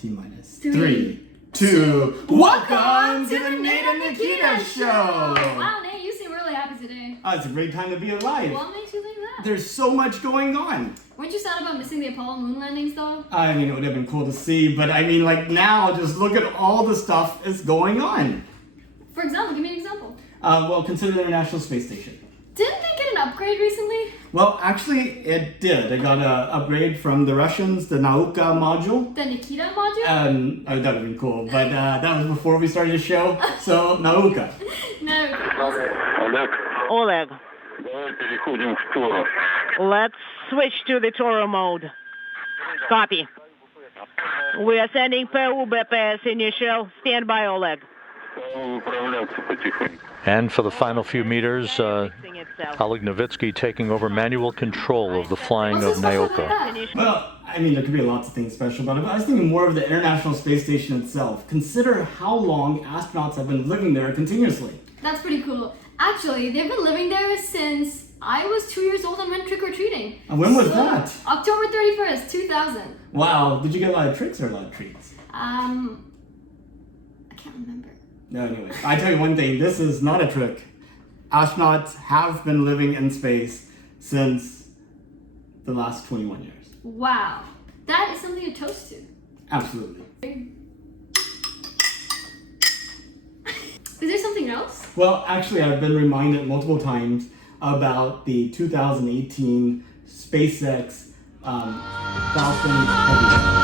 T-minus 3, 2, welcome to the Nate and Nikita show! Wow, Nate, you seem really happy today. Oh, it's a great time to be alive. What makes you think that? There's so much going on. Weren't you sad about missing the Apollo moon landings though? I mean, it would have been cool to see, but I mean, like now, just look at all the stuff that's going on. For example, give me an example. Well, consider the International Space Station. Didn't they get an upgrade recently? Well, actually, it did. It got an upgrade from the Russians, the Nauka module. The Nikita module? Oh, that would have been cool, but that was before we started the show, so Nauka. No. Oleg. Let's switch to the Toro mode. Copy. We are sending PU BPS initial. Stand by, Oleg. And for the final few meters, Oleg Novitsky taking over manual control of the flying of Nauka. Well, I mean, there could be lots of things special about it, but I was thinking more of the International Space Station itself. Consider how long astronauts have been living there continuously. That's pretty cool. Actually, they've been living there since I was 2 years old and went trick-or-treating. And when was that? October 31st, 2000. Wow, did you get a lot of tricks or a lot of treats? I can't remember. No, anyway, I tell you one thing, this is not a trick. Astronauts have been living in space since the last 21 years. Wow. That is something to toast to. Absolutely. Is there something else? Well, actually, I've been reminded multiple times about the 2018 SpaceX Falcon Heavy.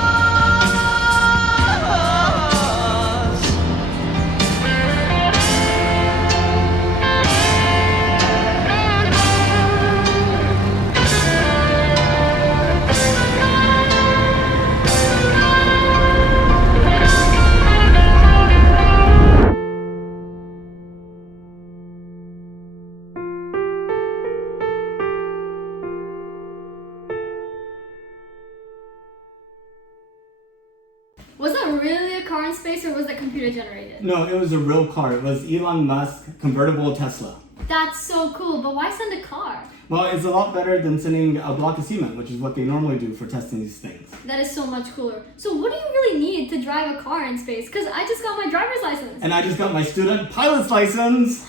Was that really a car in space or was that computer generated? No, it was a real car. It was Elon Musk convertible Tesla. That's so cool, but why send a car? Well, it's a lot better than sending a block of cement, which is what they normally do for testing these things. That is so much cooler. So what do you really need to drive a car in space? Because I just got my driver's license. And I just got my student pilot's license.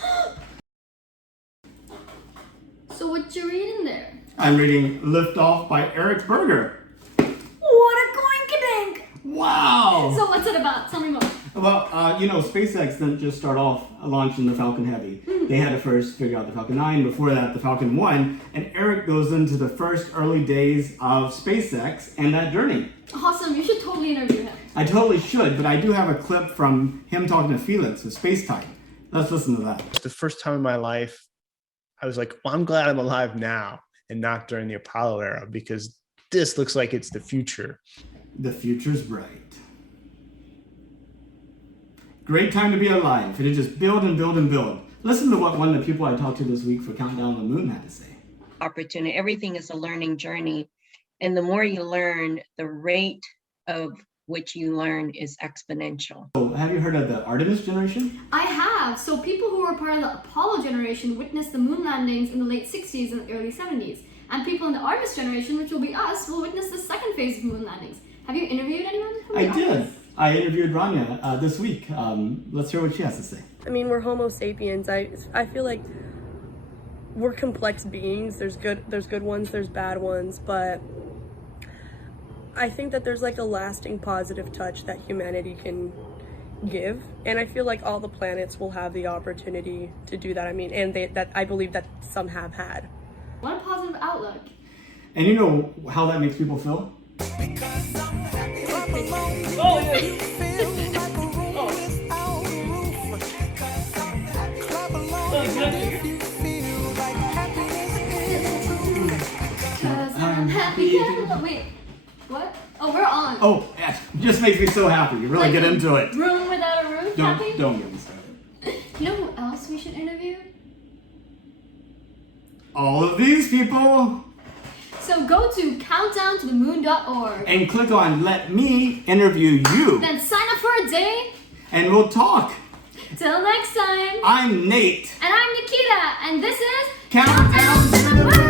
So what you reading there? I'm reading Lift Off by Berger. What a coinkydink! Wow! So what's it about? Tell me more. Well, SpaceX didn't just start off launching the Falcon Heavy. They had to first figure out the Falcon 9, before that the Falcon 1, and Eric goes into the first early days of SpaceX and that journey. Awesome, you should totally interview him. I totally should, but I do have a clip from him talking to Felix with Spacetime. Let's listen to that. The first time in my life, I was like, well, I'm glad I'm alive now and not during the Apollo era, because this looks like it's the future. The future's bright. Great time to be alive. It'll just build and build and build. Listen to what one of the people I talked to this week for Countdown to the Moon had to say. Opportunity. Everything is a learning journey. And the more you learn, the rate of which you learn is exponential. So have you heard of the Artemis generation? I have. So people who were part of the Apollo generation witnessed the moon landings in the late 60s and early 70s. And people in the Artemis generation, which will be us, will witness the second phase of moon landings. Have you interviewed anyone from the did. Artemis? I interviewed Ranya this week. Let's hear what she has to say. I mean, we're Homo sapiens. I feel like we're complex beings. There's good ones, there's bad ones, but I think that there's like a lasting positive touch that humanity can give, and I feel like all the planets will have the opportunity to do that. I mean, and that I believe that some have had. What a positive outlook. And you know how that makes people feel? Oh, yeah. I'm happy. Wait, what? Oh, we're on. Oh, yeah, it just makes me so happy. You really get into it. Room without a roof, happy? Don't get me started. You know who else we should interview? All of these people. So go to countdowntothemoon.org and click on Let Me Interview You. Then sign up for a day. And we'll talk. Till next time. I'm Nate. And I'm Nikita. And this is Countdown to the Moon.